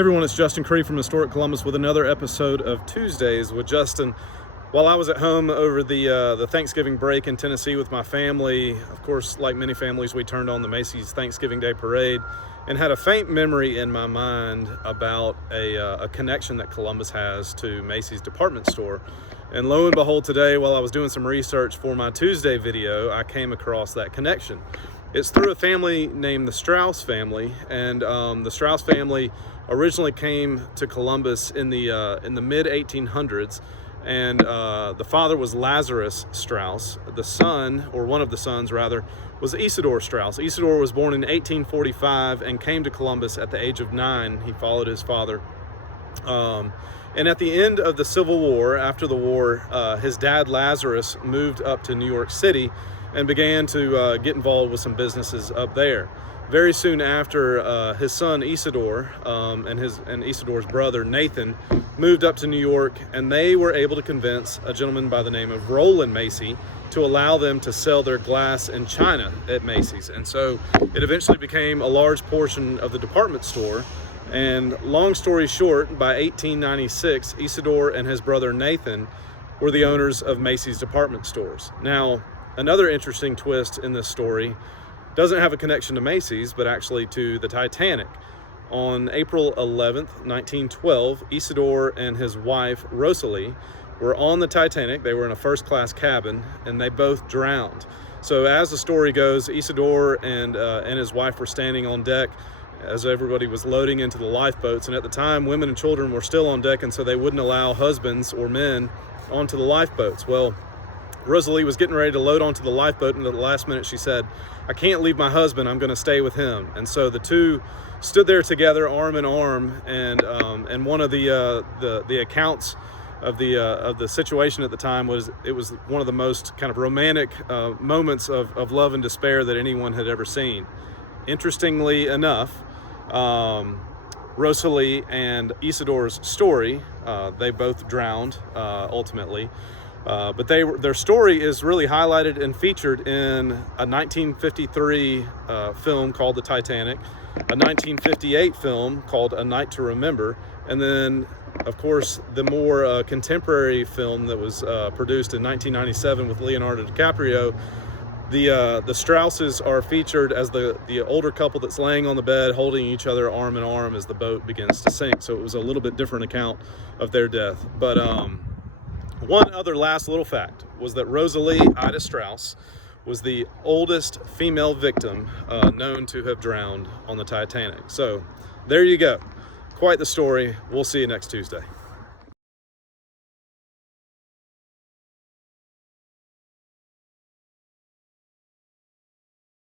Everyone, it's Justin Cree from Historic Columbus with another episode of Tuesdays with Justin. While I was at home over the Thanksgiving break in Tennessee with my family, of course, like many families, we turned on the Macy's Thanksgiving Day Parade and had a faint memory in my mind about a connection that Columbus has to Macy's department store. And lo and behold, today, while I was doing some research for my Tuesday video, I came across that connection. It's through a family named the Straus family, and the Straus family originally came to Columbus in the mid 1800s, and the father was Lazarus Straus. The son, or one of the sons rather, was Isidor Straus. Isidor was born in 1845 and came to Columbus at the age of 9. He followed his father. And at the end of the Civil War, after the war, his dad Lazarus moved up to New York City and began to get involved with some businesses up there. Very soon after, his son Isidor and Isidor's brother Nathan moved up to New York, and they were able to convince a gentleman by the name of Roland Macy to allow them to sell their glass and china at Macy's. And so it eventually became a large portion of the department store. And long story short, by 1896, Isidor and his brother Nathan were the owners of Macy's department stores. Now, another interesting twist in this story doesn't have a connection to Macy's, but actually to the Titanic. On April 11th, 1912, Isidor and his wife, Rosalie, were on the Titanic. They were in a first-class cabin, and they both drowned. So as the story goes, Isidor and his wife were standing on deck as everybody was loading into the lifeboats, and at the time, women and children were still on deck, and so they wouldn't allow husbands or men onto the lifeboats. Well, Rosalie was getting ready to load onto the lifeboat, and at the last minute she said, "I can't leave my husband, I'm going to stay with him." And so the two stood there together, arm in arm, and one of the accounts of the situation at the time was it was one of the most kind of romantic moments of love and despair that anyone had ever seen. Interestingly enough, Rosalie and Isidor's story, they both drowned ultimately. But their story is really highlighted and featured in a 1953 film called The Titanic, a 1958 film called A Night to Remember, and then, of course, the more contemporary film that was produced in 1997 with Leonardo DiCaprio. The Strauses are featured as the older couple that's laying on the bed holding each other arm in arm as the boat begins to sink. So it was a little bit different account of their death. But one other last little fact was that Rosalie Ida Straus was the oldest female victim known to have drowned on the Titanic. So there you go. Quite the story. We'll see you next Tuesday.